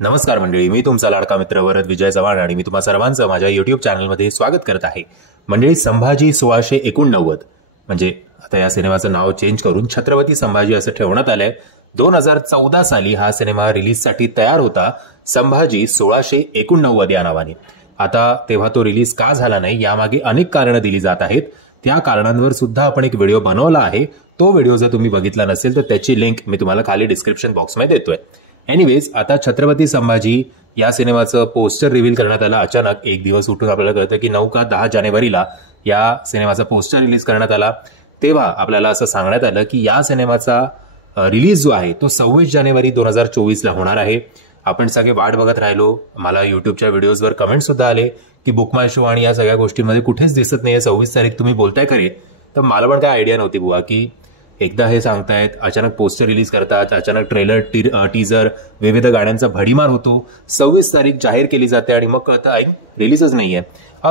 नमस्कार मंडळी, मी तुमचा लाडका मित्र वरद विजय चव्हाण आणि मी तुम्हा सर्वांचं माझ्या युट्यूब चॅनलमध्ये स्वागत करत आहे. मंडळी, संभाजी 1689 म्हणजे आता या सिनेमाचं नाव चेंज करून छत्रपती संभाजी असं ठेवण्यात आलंय. 2014 साली हा सिनेमा रिलीजसाठी तयार होता, संभाजी 1689 या नावाने. आता तेव्हा तो रिलीज का झाला नाही यामागे अनेक कारणं दिली जात आहेत. त्या कारणांवर सुद्धा आपण एक व्हिडिओ बनवला आहे. तो व्हिडिओ जर तुम्ही बघितला नसेल तर त्याची लिंक मी तुम्हाला खाली डिस्क्रिप्शन बॉक्समध्ये देतोय. एनिवेज, आता छत्रपती संभाजी या सिनेमाचं पोस्टर रिव्हील करण्यात आलं. अचानक एक दिवस उठून आपल्याला कळतं की 9 का 10 जानेवारीला या सिनेमाचा पोस्टर रिलीज करण्यात आला. तेव्हा आपल्याला असं सांगण्यात आलं की या सिनेमाचा रिलीज जो आहे तो 26 जानेवारी 2024ला होणार आहे. आपण सगळे वाट बघत राहिलो. मला युट्यूबच्या व्हिडिओजवर कमेंट सुद्धा आले की बुक माय शो आणि या सगळ्या गोष्टींमध्ये कुठेच दिसत नाहीये 26 तारीख तुम्ही बोलताय खरे. तर मला पण काय आयडिया नव्हती बुवा की एकदा हे सांगतायत, अचानक पोस्टर रिलीज करतात, अचानक ट्रेलर टीजर विविध गाण्यांचा भडीमार होतो, 26 तारीख जाहीर केली जाते आणि मग कळतं ऐक रिलीजच नाहीये.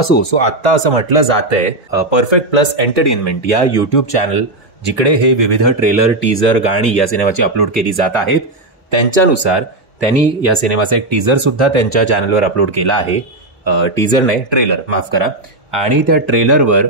सो आता असं म्हटलं जात आहे परफेक्ट प्लस एंटरटेनमेंट या युट्यूब चॅनल जिकडे हे विविध ट्रेलर टीजर गाणी या सिनेमाची अपलोड केली जात आहेत, त्यांच्यानुसार त्यांनी या सिनेमाचा एक टीजर सुद्धा त्यांच्या चॅनलवर अपलोड केला आहे. टीजर नाही, ट्रेलर, माफ करा. आणि त्या ट्रेलरवर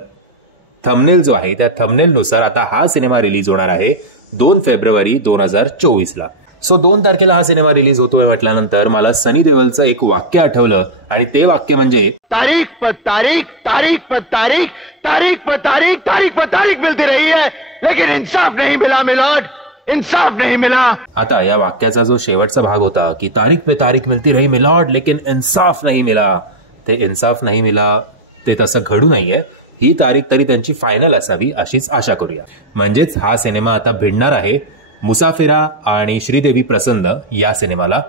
थंबनेल जो आहे त्या थंबनेलनुसार आता हा सिनेमा रिलीज होणार आहे 2 फेब्रुवारी 2024ला. 2 तारखेला हा सिनेमा रिलीज होतोय म्हटल्यानंतर मला सनी देओलचं एक वाक्य आठवलं आणि ते वाक्य म्हणजे तारीख पर तारीख, तारीख पर तारीख, तारीख पर तारीख, तारीख पर तारीख मिलती रही है, लेकिन इंसाफ नहीं मिला मिलॉर्ड, इंसाफ नहीं मिला. आता या वाक्याचा जो शेवटचा भाग होता की तारीख पे तारीख मिलती रही मिलॉर्ड लेकिन इंसाफ नहीं मिला, ते इंसाफ नहीं मिला ते तसं घडू नाहीये. ही तारीख तरी त्यांची फायनल असावी अशीच आशा करूया. म्हणजेच हा सिनेमा आता भिडणार आहे मुसाफिरा आणि श्रीदेवी प्रसन्न या सिनेमाला.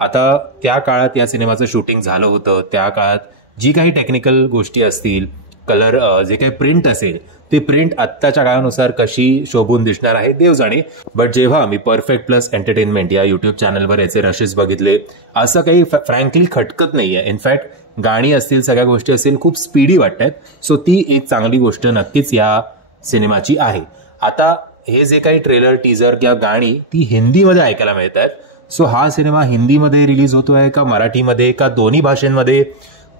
आता त्या काळात या सिनेमाचं शूटिंग झालं होतं, त्या काळात जी काही टेक्निकल गोष्टी असतील, कलर, जे काही प्रिंट असेल, ती प्रिंट आत्ताच्या काळानुसार कशी शोभून दिसणार आहे देव जाणे. बट जेव्हा मी परफेक्ट प्लस एंटरटेनमेंट या युट्यूब चॅनलवर याचे रशेस बघितले, असं काही फ्रँकली खटकत नाहीये. इनफॅक्ट गाणी असतील, सगळ्या गोष्टी असतील, खूप स्पीडी वाटतात. ती एक चांगली गोष्ट नक्कीच या सिनेमाची आहे. आता हे जे काही ट्रेलर टीजर किंवा गाणी ती हिंदीमध्ये ऐकायला मिळतात. हा सिनेमा हिंदीमध्ये रिलीज होतोय का मराठीमध्ये का दोन्ही भाषांमध्ये,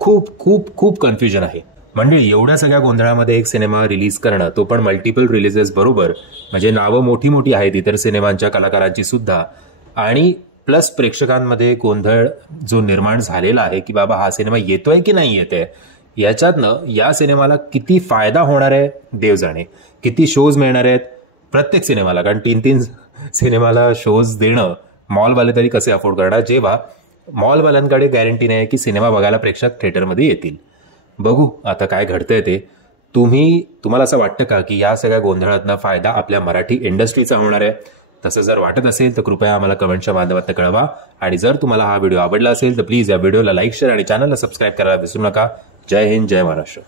खूप खूप खूप कन्फ्युजन आहे. म्हणजे एवढ्या सगळ्या गोंधळामध्ये एक सिनेमा रिलीज करणं, तो पण मल्टिपल रिलीजेस बरोबर, म्हणजे नावं मोठी मोठी आहेत इतर सिनेमांच्या कलाकारांची सुद्धा, आणि प्लस प्रेक्षकांमध्ये गोंधळ जो निर्माण झालेला आहे की बाबा हा सिनेमा येतोय की नाही येतोय, याच्यातनं या सिनेमाला किती फायदा होणार आहे देव जाणे. किती शोज मिळणार आहेत प्रत्येक सिनेमाला, कारण 3-3 सिनेमाला शोज देणं मॉलवाले तरी कसे अफोर्ड करणार, जेव्हा मॉलवाल्यांकडे गॅरंटी नाही की सिनेमा बघायला प्रेक्षक थिएटरमध्ये येतील. बघू आता काय घडतंय ते. तुम्हाला असं वाटतं का की या सगळ्या गोंधळातनं फायदा आपल्या मराठी इंडस्ट्रीचा होणार आहे? तसं जर वाटत असेल तर कृपया आम्हाला कमेंटच्या माध्यमातून कळवा. आणि जर तुम्हाला हा व्हिडिओ आवडला असेल तर प्लीज या व्हिडिओला लाईक, शेअर आणि चॅनलला सबस्क्राईब करायला विसरू नका. जय हिंद, जय महाराष्ट्र.